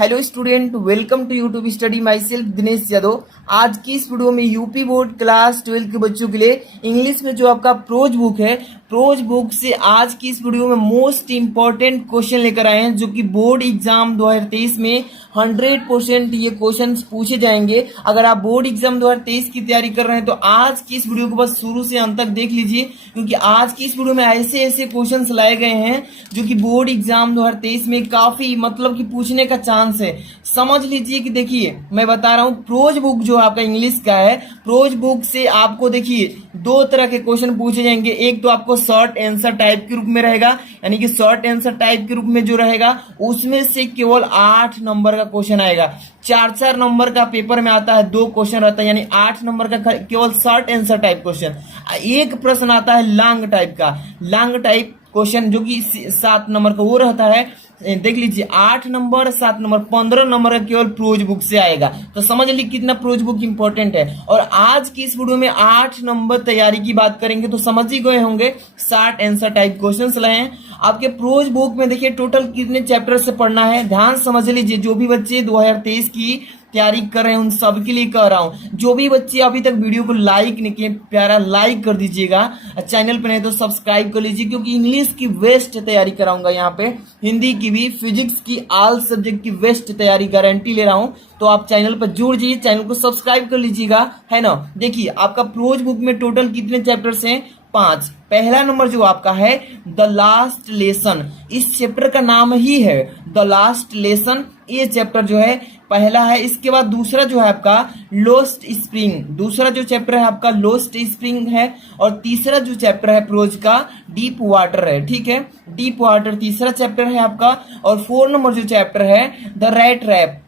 Hello student, welcome to YouTube study myself Dinesh Yadav. आज की इस वीडियो में यूपी बोर्ड क्लास 12 के बच्चों के लिए इंग्लिश में जो आपका प्रोज बुक है, प्रोज बुक से आज की इस वीडियो में मोस्ट इंपॉर्टेंट क्वेश्चन लेकर आए हैं, जो कि बोर्ड एग्जाम 2023 में 100% ये क्वेश्चन पूछे जाएंगे। अगर आप बोर्ड एग्जाम 2023 की तैयारी कर रहे हैं तो आज की इस वीडियो को बस शुरू से अंत तक देख लीजिए, क्योंकि आज की इस वीडियो में ऐसे ऐसे क्वेश्चन लाए गए हैं जो कि बोर्ड एग्जाम 2023 में काफी मतलब कि पूछने का चांस है। समझ लीजिए कि देखिए मैं बता रहा हूं, प्रोज बुक जो आपका इंग्लिश का है, प्रोज बुक से आपको देखिए दो तरह के क्वेश्चन पूछे जाएंगे। एक तो आपको शॉर्ट आंसर टाइप के रूप में रहेगा, यानी कि शॉर्ट आंसर टाइप के रूप में जो रहेगा उसमें से केवल 8 नंबर का क्वेश्चन आएगा। 4 नंबर का पेपर में आता है, 2 क्वेश्चन रहता है, यानी 8 नंबर का केवल शॉर्ट आंसर टाइप क्वेश्चन। एक प्रश्न आता है लॉन्ग टाइप का, लॉन्ग टाइप क्वेश्चन जो कि 7 नंबर का वो रहता है। देख लीजिए 8 नंबर, 7 नंबर, 15 नंबर का केवल प्रोज बुक से आएगा। तो समझ लीजिए कितना प्रोज बुक इंपॉर्टेंट है। और आज की इस वीडियो में 8 नंबर तैयारी की बात करेंगे तो समझ ही गए होंगे 60 आंसर टाइप क्वेश्चंस लाए हैं आपके प्रोज बुक में। देखिए टोटल कितने चैप्टर से पढ़ना है, ध्यान समझ लीजिए। जो भी बच्चे 2023 की तैयारी कर रहे हैं उन सबके लिए कह रहा हूं। जो भी बच्चे अभी तक वीडियो को लाइक नहीं किए, प्यारा लाइक कर दीजिएगा। चैनल पे नहीं तो सब्सक्राइब कर लीजिए, क्योंकि इंग्लिश की बेस्ट तैयारी कराऊंगा यहाँ पे, हिंदी की भी, फिजिक्स की, ऑल सब्जेक्ट की बेस्ट तैयारी गारंटी ले रहा हूं। तो आप चैनल पर जुड़ जाइए, चैनल को सब्सक्राइब कर लीजिएगा, है ना। देखिए आपका प्रोज बुक में टोटल कितने चैप्टर्स हैं? 5। पहला नंबर जो आपका है द लास्ट लेसन, इस चैप्टर का नाम ही है द लास्ट लेसन। ये चैप्टर जो है पहला है। इसके बाद दूसरा जो है आपका लोस्ट स्प्रिंग, दूसरा जो चैप्टर है आपका लोस्ट स्प्रिंग है। और तीसरा जो चैप्टर है प्रोज का डीप वाटर है, ठीक है, डीप वाटर तीसरा चैप्टर है आपका। और 4 नंबर जो चैप्टर है द रैट रैप,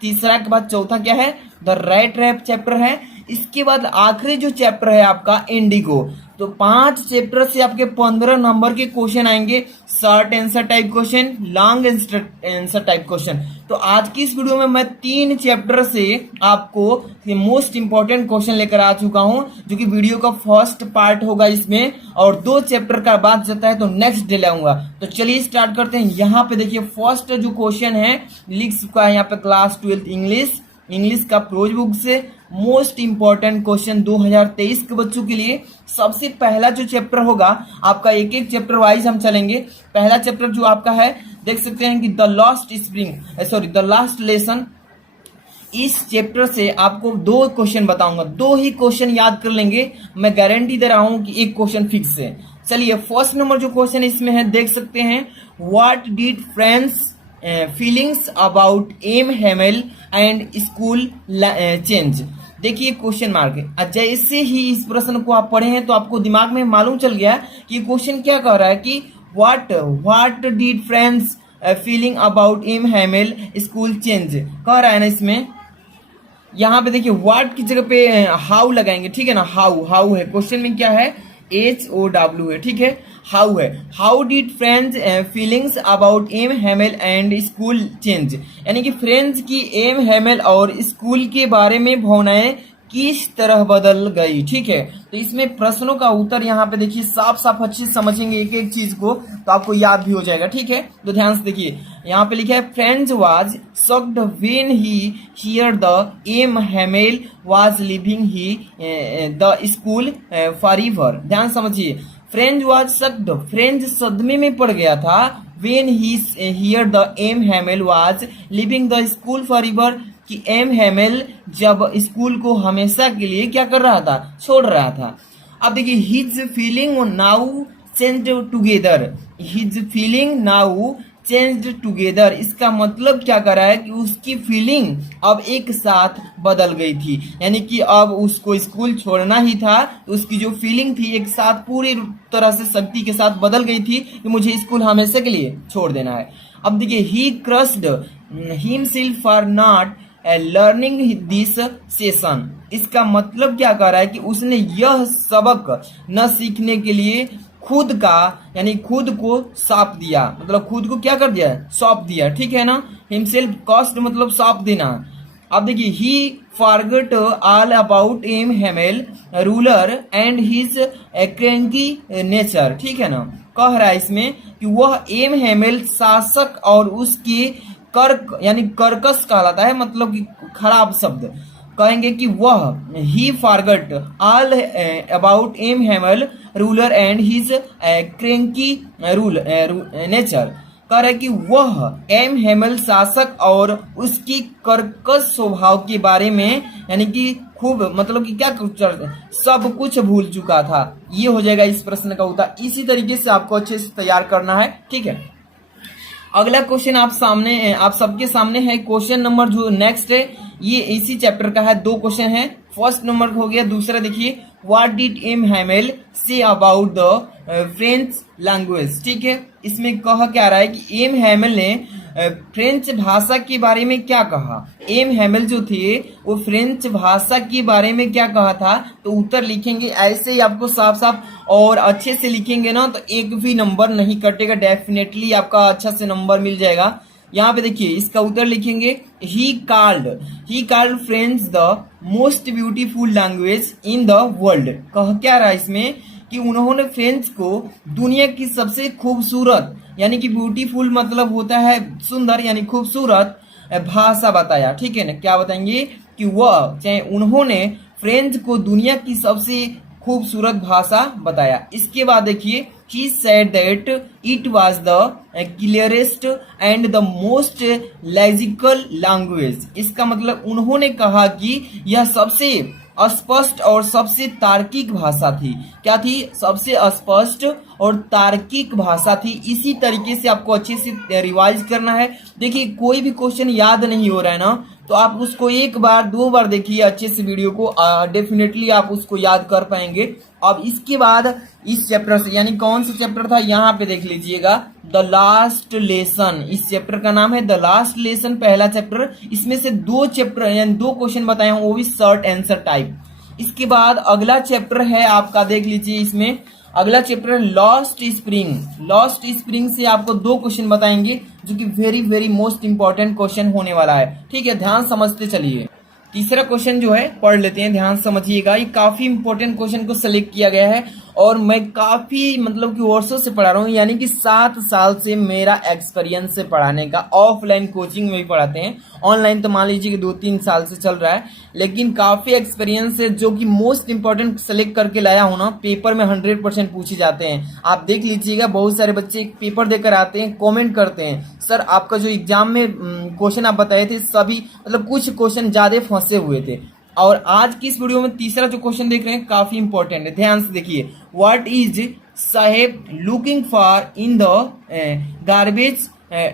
तीसरा के बाद चौथा क्या है? द रैट रैप चैप्टर है। इसके बाद आखिरी जो चैप्टर है आपका इंडिगो। तो 5 चैप्टर से आपके 15 नंबर के क्वेश्चन आएंगे, short answer type question, long answer type question. तो आज की इस वीडियो में मैं 3 चैप्टर से आपको मोस्ट इंपॉर्टेंट क्वेश्चन लेकर आ चुका हूं, जो कि वीडियो का फर्स्ट पार्ट होगा इसमें, और 2 चैप्टर का बात जाता है तो नेक्स्ट डे लाऊंगा। तो चलिए स्टार्ट करते हैं। यहाँ पे देखिए फर्स्ट जो क्वेश्चन है लिख चुका है यहाँ पे क्लास 12 इंग्लिश का प्रोज बुक से मोस्ट इंपॉर्टेंट क्वेश्चन 2023 के बच्चों के लिए। सबसे पहला जो चैप्टर होगा आपका, एक एक चैप्टर वाइज हम चलेंगे। पहला चैप्टर जो आपका है देख सकते हैं कि द लास्ट लेसन। इस चैप्टर से आपको 2 क्वेश्चन बताऊंगा, 2 ही क्वेश्चन याद कर लेंगे, मैं गारंटी दे रहा हूं कि एक क्वेश्चन फिक्स है। चलिए फर्स्ट नंबर जो क्वेश्चन इसमें है देख सकते हैं, what did friends feelings about M Hamel and school change. देखिए क्वेश्चन मार्क है। जैसे ही इस प्रश्न को आप पढ़े हैं तो आपको दिमाग में मालूम चल गया कि क्वेश्चन क्या कह रहा है कि what did friends feeling about M Hamel school change कह रहा है ना। इसमें यहाँ पे देखिए व्हाट की जगह पे हाउ लगाएंगे, ठीक है ना। हाउ है, क्वेश्चन में क्या है? HOW है, ठीक है, हाउ है। How did friends feelings about M Hamel and school change, यानी कि फ्रेंड्स की एम हेमेल और स्कूल के बारे में भावनाएं किस तरह बदल गई, ठीक है। तो इसमें प्रश्नों का उत्तर यहाँ पे देखिए साफ साफ अच्छे से समझेंगे एक एक चीज को तो आपको याद भी हो जाएगा, ठीक है। तो ध्यान से देखिए यहाँ पे लिखा है, friends was shocked when he hear the M Hamel was leaving ही द स्कूल फॉरएवर। ध्यान समझिए, फ्रेंड्स वाज शॉक्ड, फ्रेंड्स सदमे में पड़ गया था, when he hear the M Hamel was leaving the school forever, कि एम हेमेल जब स्कूल को हमेशा के लिए क्या कर रहा था? छोड़ रहा था। अब देखिए his feeling now changed together, his feeling now changed together, इसका मतलब क्या कर रहा है कि उसकी फीलिंग अब एक साथ बदल गई थी, यानी कि अब उसको स्कूल छोड़ना ही था। तो उसकी जो फीलिंग थी एक साथ पूरी तरह से शक्ति के साथ बदल गई थी कि मुझे स्कूल हमेशा के लिए छोड़ देना है। अब देखिए he cursed himself for not learning this session, इसका मतलब क्या कर रहा है कि उसने यह सबक न सीखने के लिए खुद का, यानी खुद को सौंप दिया, मतलब खुद को क्या कर दिया? सौंप दिया, ठीक है ना। हिमसेल्फ कॉस्ट मतलब सौंप देना। अब देखिए he forgot all about M Hamel ruler and his cranky nature, ठीक है ना। कह रहा है इसमें कि वह एम हेमेल शासक और उसके कर्क यानी कर्कश कहलाता है, मतलब कि खराब शब्द। कहेंगे कि वह ही फॉरगॉट ऑल अबाउट एम हेमल ruler and his cranky rule nature. कह रहे कि वह एम हेमल शासक और उसकी कर्कश स्वभाव के बारे में यानी कि खूब मतलब कि क्या कुछ सब कुछ भूल चुका था। ये हो जाएगा इस प्रश्न का उत्तर। इसी तरीके से आपको अच्छे से तैयार करना है, ठीक है। अगला क्वेश्चन आप सबके सामने है। क्वेश्चन नंबर जो नेक्स्ट है ये इसी चैप्टर का है, 2 क्वेश्चन है। फर्स्ट नंबर हो गया, दूसरा देखिए what did M Hamel say about the French language, ठीक है। इसमें कहा क्या रहा है कि एम हेमेल ने फ्रेंच भाषा के बारे में क्या कहा। एम हेमेल जो थे वो फ्रेंच भाषा के बारे में क्या कहा था, तो उत्तर लिखेंगे ऐसे ही आपको साफ साफ और अच्छे से लिखेंगे ना तो एक भी नंबर नहीं कटेगा, डेफिनेटली आपका अच्छा से नंबर मिल जाएगा। यहाँ पे देखिए इसका उत्तर लिखेंगे he called French the most beautiful language in the world. कह क्या रहा है इसमें कि उन्होंने फ्रेंच को दुनिया की सबसे खूबसूरत यानी कि ब्यूटीफुल मतलब होता है सुंदर यानी खूबसूरत भाषा बताया, ठीक है ना। क्या बताएंगे कि वह चाहे उन्होंने फ्रेंच को दुनिया की सबसे खूबसूरत भाषा बताया। इसके बाद देखिए he said that it was the clearest and the most logical language। इसका मतलब उन्होंने कहा कि यह सबसे स्पष्ट और सबसे तार्किक भाषा थी। क्या थी? सबसे स्पष्ट और तार्किक भाषा थी। इसी तरीके से आपको अच्छे से रिवाइज करना है। देखिए कोई भी क्वेश्चन याद नहीं हो रहा है ना तो आप उसको 1 बार 2 बार देखिए अच्छे से वीडियो को, डेफिनेटली आप उसको याद कर पाएंगे। अब इसके बाद इस चैप्टर से यानी कौन सा चैप्टर था यहाँ पे देख लीजिएगा, द लास्ट लेसन। इस चैप्टर का नाम है द लास्ट लेसन, पहला चैप्टर। इसमें से 2 चैप्टर यानी 2 क्वेश्चन बताए हैं, वो भी शॉर्ट आंसर टाइप। इसके बाद अगला चैप्टर है आपका, देख लीजिए इसमें अगला चैप्टर है लॉस्ट स्प्रिंग। लॉस्ट स्प्रिंग से आपको 2 क्वेश्चन बताएंगे जो कि very very most important question होने वाला है, ठीक है। ध्यान समझते चलिए। तीसरा क्वेश्चन जो है पढ़ लेते हैं, ध्यान समझिएगा। ये काफी इंपॉर्टेंट क्वेश्चन को सिलेक्ट किया गया है और मैं काफी मतलब कि वर्षों से पढ़ा रहा हूँ, यानी कि 7 साल से मेरा एक्सपीरियंस है पढ़ाने का। ऑफलाइन कोचिंग में भी पढ़ाते हैं, ऑनलाइन तो मान लीजिए कि 2-3 साल से चल रहा है, लेकिन काफी एक्सपीरियंस है जो कि मोस्ट इंपॉर्टेंट सेलेक्ट करके लाया हूँ ना। पेपर में 100% पूछे जाते हैं, आप देख लीजिएगा। बहुत सारे बच्चे पेपर देकर आते हैं, कॉमेंट करते हैं सर आपका जो एग्जाम में क्वेश्चन आप बताए थे सभी मतलब कुछ क्वेश्चन ज्यादा फंसे हुए थे। और आज की इस वीडियो में तीसरा जो क्वेश्चन देख रहे हैं काफी इंपॉर्टेंट है, ध्यान से देखिए। What is Saheb looking for in the garbage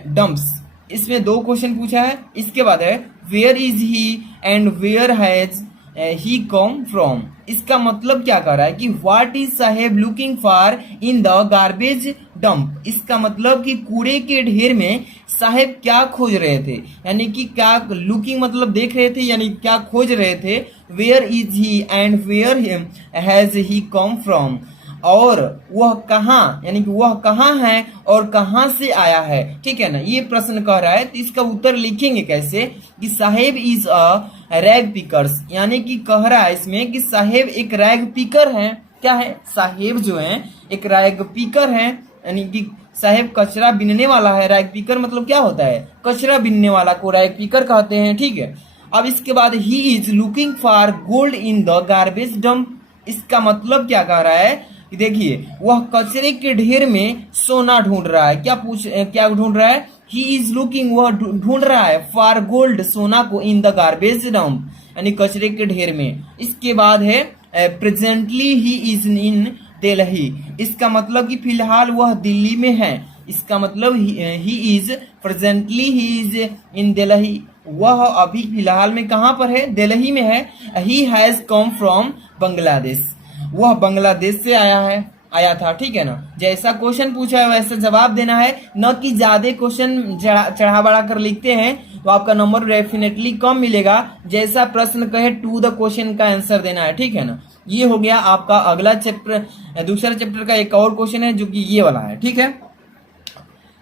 dumps. इसमें 2 क्वेश्चन पूछा है। इसके बाद है where is he and where has he come from. इसका मतलब क्या कर रहा है कि what is Saheb looking for in the garbage dump. इसका मतलब कि कूड़े के ढेर में साहेब क्या खोज रहे थे, यानी कि क्या लुकिंग मतलब देख रहे थे यानी क्या खोज रहे थे। Where is he and where has he come from, और वह कहाँ यानी कि वह कहाँ है और कहाँ से आया है, ठीक है ना। ये प्रश्न कह रहा है तो इसका उत्तर लिखेंगे कैसे कि साहेब इज अ रैग पिकर्स, यानी कि कह रहा है इसमें कि साहेब एक रैग पिकर है। क्या है? साहेब जो है एक रैग पिकर है, यानी कि साहेब कचरा बिनने वाला है। रैग पिकर मतलब क्या होता है? कचरा बिनने वाला को रैग पिकर कहते हैं, ठीक है। अब इसके बाद he is looking for gold in the garbage dump. इसका मतलब क्या कह रहा है कि देखिए वह कचरे के ढेर में सोना ढूंढ रहा है। क्या ढूंढ रहा है? ही इज लुकिंग, वह ढूंढ रहा है फॉर गोल्ड, सोना को, इन द गार्बेज डंप यानी कचरे के ढेर में। इसके बाद है presently he is in Delhi. इसका मतलब कि फिलहाल वह दिल्ली में है। इसका मतलब he is presently he is in Delhi, वह अभी फिलहाल में कहां पर है? दिल्ली में है। He has come from Bangladesh, वह बांग्लादेश से आया था, ठीक है ना। जैसा क्वेश्चन पूछा है वैसा जवाब देना है, न कि ज्यादा क्वेश्चन चढ़ा बढ़ा कर लिखते हैं तो आपका नंबर डेफिनेटली कम मिलेगा। जैसा प्रश्न कहे टू द क्वेश्चन का आंसर देना है, ठीक है ना। ये हो गया आपका अगला चैप्टर। दूसरा चैप्टर का एक और क्वेश्चन है जो कि ये वाला है, ठीक है।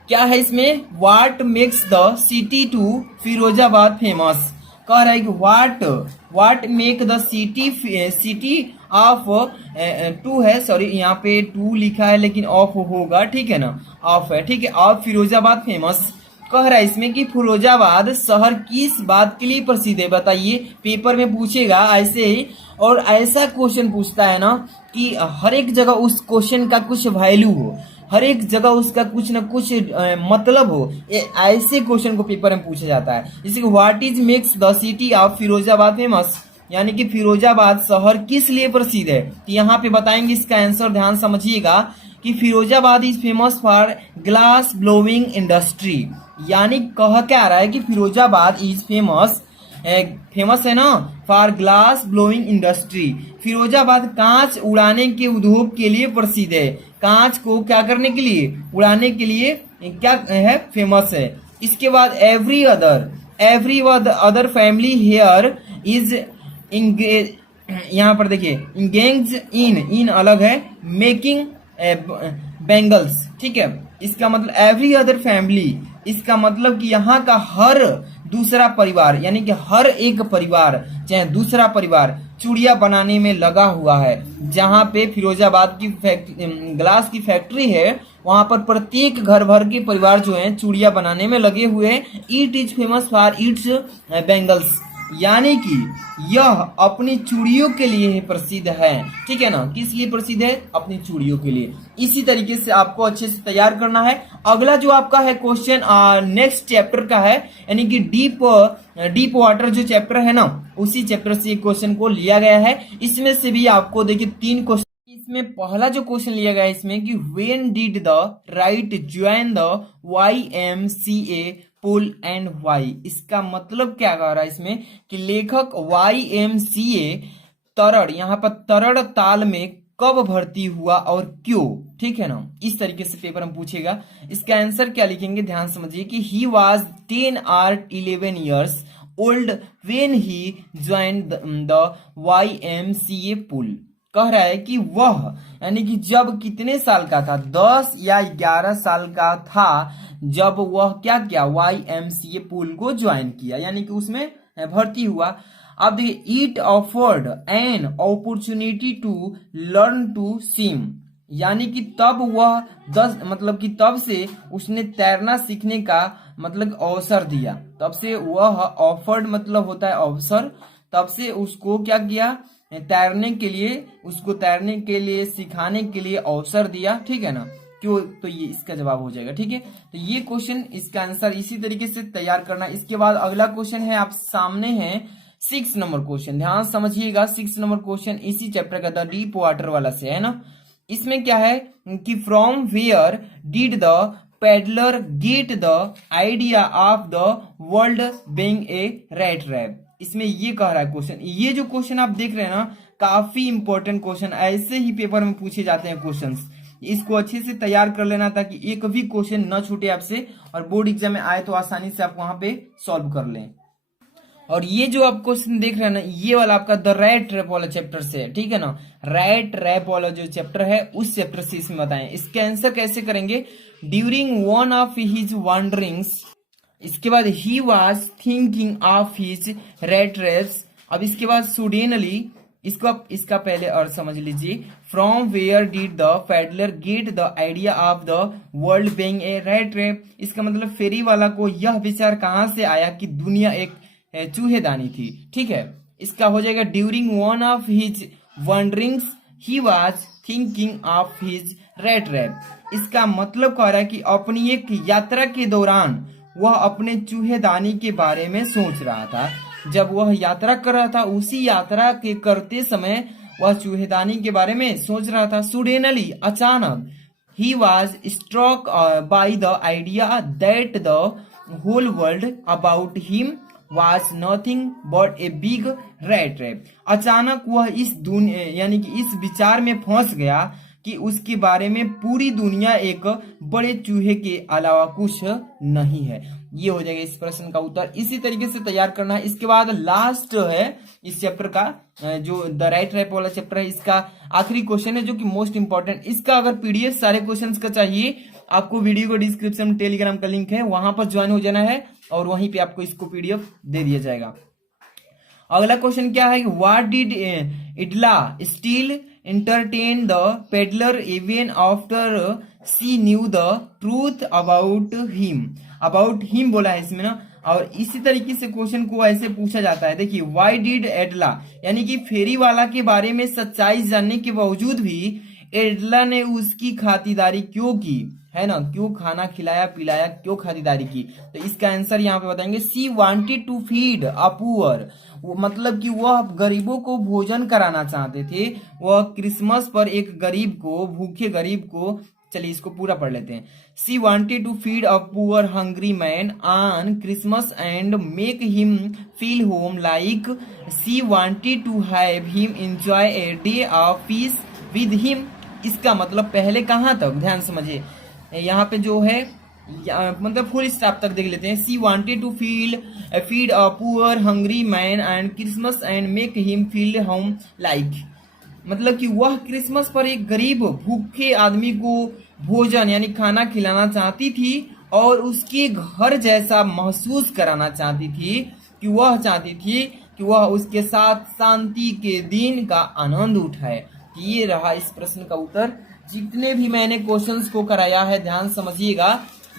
क्या है इसमें? What makes the city to Firozabad famous. कह रहा है कि what make the city of to है, सॉरी यहाँ पे 2 लिखा है लेकिन ऑफ होगा, ठीक है ना, ऑफ है, ठीक है। Of Firozabad famous. कह रहा है इसमें कि फिरोजाबाद शहर किस बात के लिए प्रसिद्ध है, बताइए। पेपर में पूछेगा ऐसे ही, और ऐसा क्वेश्चन पूछता है ना कि हर एक जगह उस क्वेश्चन का कुछ वैल्यू हो, हर एक जगह उसका कुछ ना कुछ मतलब हो। ऐसे क्वेश्चन को पेपर में पूछा जाता है। जैसे कि what is makes the city of Firozabad famous, यानी कि फिरोजाबाद शहर किस लिए प्रसिद्ध है। तो यहाँ पे बताएंगे इसका आंसर, ध्यान समझिएगा कि Firozabad is famous for glass blowing industry. यानी कह क्या रहा है कि फिरोजाबाद इज फेमस, फेमस है ना for glass blowing industry. Firozabad कांच उड़ाने के उद्योग के लिए प्रसिद्ध है। कांच को क्या करने के लिए, उड़ाने के लिए क्या है, फेमस है। इसके बाद every other family here is यहाँ पर देखिए इंगेज इन अलग है, मेकिंग बेंगल्स, ठीक है। इसका मतलब एवरी अदर फैमिली, इसका मतलब कि यहाँ का हर दूसरा परिवार, यानी कि हर एक परिवार चाहे दूसरा परिवार चूड़ियां बनाने में लगा हुआ है। जहाँ पे फिरोजाबाद की ग्लास की फैक्ट्री है, वहां पर प्रत्येक घर भर के परिवार जो हैं चूड़ियां बनाने में लगे हुए हैं। It is famous for its bangles, यानी कि यह अपनी चूड़ियों के लिए ही प्रसिद्ध है, ठीक है ना। किस लिए प्रसिद्ध है, अपनी चूड़ियों के लिए। इसी तरीके से आपको अच्छे से तैयार करना है। अगला जो आपका है क्वेश्चन नेक्स्ट चैप्टर का है, यानी कि डीप वाटर जो चैप्टर है ना, उसी चैप्टर से क्वेश्चन को लिया गया है। इसमें से भी आपको देखिए 3 क्वेश्चन। इसमें पहला जो क्वेश्चन लिया गया है इसमें कि when did the writer join the YMCA pool and why. इसका मतलब क्या कह रहा है इसमें कि लेखक YMCA तरड़, यहाँ पर तरड़ ताल में कब भर्ती हुआ और क्यों, ठीक है ना। इस तरीके से पेपर में पूछेगा। इसका आंसर क्या लिखेंगे, ध्यान समझिए कि he was 10 or 11 years old when he joined the YMCA पुल। कह रहा है कि वह, यानी कि जब कितने साल का था, 10 या 11 साल का था जब वह क्या किया, YMCA पुल को ज्वाइन किया, यानी कि उसमें भर्ती हुआ। अब देखिए it offered an opportunity to learn to swim, यानी कि तब वह 10 मतलब कि तब से उसने तैरना सीखने का मतलब अवसर दिया। तब से वह ऑफर्ड मतलब होता है अवसर, तब से उसको क्या किया, तैरने के लिए, उसको तैरने के लिए सिखाने के लिए अवसर दिया, ठीक है ना। क्यों, तो ये इसका जवाब हो जाएगा, ठीक है। तो ये क्वेश्चन, इसका आंसर इसी तरीके से तैयार करना। इसके बाद अगला क्वेश्चन है आप सामने है 6 नंबर क्वेश्चन, ध्यान समझिएगा। 6 नंबर क्वेश्चन इसी चैप्टर का था, डीप वाटर वाला से है ना। इसमें क्या है कि from where did the peddler get the idea of the world being a rat trap. इसमें ये कह रहा है क्वेश्चन, ये जो क्वेश्चन आप देख रहे हैं ना, काफी इंपॉर्टेंट क्वेश्चन, ऐसे ही पेपर में पूछे जाते हैं क्वेश्चंस। इसको अच्छे से तैयार कर लेना ताकि एक भी क्वेश्चन न छूटे आपसे, और बोर्ड एग्जाम में आए तो आसानी से आप वहां पे सॉल्व कर लें। और ये जो आप क्वेश्चन देख रहे हैं ना, ये वाला आपका द रैट रैप वाला चैप्टर से है, ठीक है ना। रैट रैप वाला जो चैप्टर है उस चैप्टर से इसमें बताएं। इसके आंसर कैसे करेंगे, during one of his wanderings, इसके बाद he was thinking of his rat traps. अब इसके बाद सुडेनली, इसको आप इसका पहले अर्थ समझ लीजिए। From where did the peddler get the idea of the world being a rat trap. इसका मतलब फेरी वाला को यह विचार कहां से आया कि दुनिया एक चूहेदानी थी, ठीक है। इसका हो जाएगा during one of his wanderings he was thinking of his rat trap. इसका मतलब कह रहा है कि अपनी एक यात्रा के दौरान वह अपने चूहेदानी के बारे में सोच रहा था। जब वह यात्रा कर रहा था, उसी यात्रा के करते समय वह चूहेदानी के बारे में सोच रहा था। सुडेनली, अचानक, he was struck by the idea that the whole world about him was nothing but a big rat trap। अचानक वह इस दुनिया, यानी कि इस विचार में फंस गया कि उसके बारे में पूरी दुनिया एक बड़े चूहे के अलावा कुछ नहीं है। ये हो जाएगा इस प्रश्न का उत्तर। इसी तरीके से तैयार करना है। इसके बाद लास्ट है इस चैप्टर का, जो द राइट रैप वाला चैप्टर है, इसका आखिरी क्वेश्चन है जो कि मोस्ट इंपॉर्टेंट। इसका अगर पीडीएफ सारे क्वेश्चंस का चाहिए, आपको वीडियो को डिस्क्रिप्शन में टेलीग्राम का लिंक है, वहां पर ज्वाइन हो जाना है और वहीं पे आपको इसको पीडीएफ दे दिया जाएगा। अगला क्वेश्चन क्या है, what did Edla still entertain the peddler even after she knew the truth about him। About him बोला है इसमें ना। और इसी तरीके से क्वेश्चन को ऐसे पूछा जाता है, देखिए व्हाई डिड एडला, यानी कि फेरी वाला के बारे में सच्चाई जानने के बावजूद भी एडला ने उसकी खातिरदारी क्यों की, है ना, क्यों खाना खिलाया पिलाया, क्यों खातिरदारी की। तो इसका आंसर यहाँ पे बताएंगे, she wanted to feed a poor, मतलब कि वह गरीबों को भोजन कराना चाहते थे। वह क्रिसमस पर एक गरीब को, भूखे गरीब को, चलिए इसको पूरा पढ़ लेते हैं। She wanted to feed a poor hungry man on Christmas and make him feel home like she wanted to have him enjoy a day of peace with him. इसका मतलब पहले कहाँ तक, ध्यान समझिए, यहाँ पे जो है मतलब फुल स्टॉप तक देख लेते हैं। She wanted to feed a poor hungry man and Christmas and make him feel home like, मतलब कि वह क्रिसमस पर एक गरीब भूखे आदमी को भोजन यानी खाना खिलाना चाहती थी और उसके घर जैसा महसूस कराना चाहती थी, कि वह चाहती थी कि वह उसके साथ शांति के दिन का आनंद उठाए। ये रहा इस प्रश्न का उत्तर। जितने भी मैंने क्वेश्चंस को कराया है, ध्यान समझिएगा,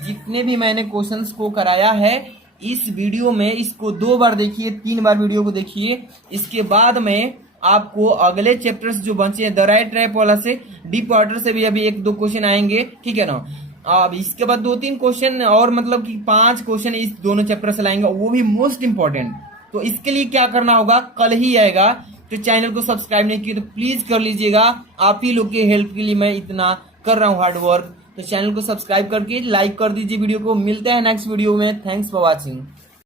जितने भी मैंने क्वेश्चंस को कराया है इस वीडियो में, इसको 2 बार देखिए, 3 बार वीडियो को देखिए। इसके बाद में आपको अगले चैप्टर्स जो बचे हैं, द राइट ट्रैप वाला से, डीप वाटर से भी अभी 1-2 क्वेश्चन आएंगे, ठीक है ना। अब इसके बाद 2-3 क्वेश्चन और, मतलब कि 5 क्वेश्चन इस दोनों चैप्टर से लाएंगे, वो भी मोस्ट इंपॉर्टेंट। तो इसके लिए क्या करना होगा, कल ही आएगा। तो चैनल को सब्सक्राइब नहीं किया तो प्लीज कर लीजिएगा, आप ही लोग के हेल्प के लिए मैं इतना कर रहा हूँ हार्ड वर्क। तो चैनल को सब्सक्राइब करके लाइक कर दीजिए वीडियो को। मिलते हैं नेक्स्ट वीडियो में। Thanks for watching.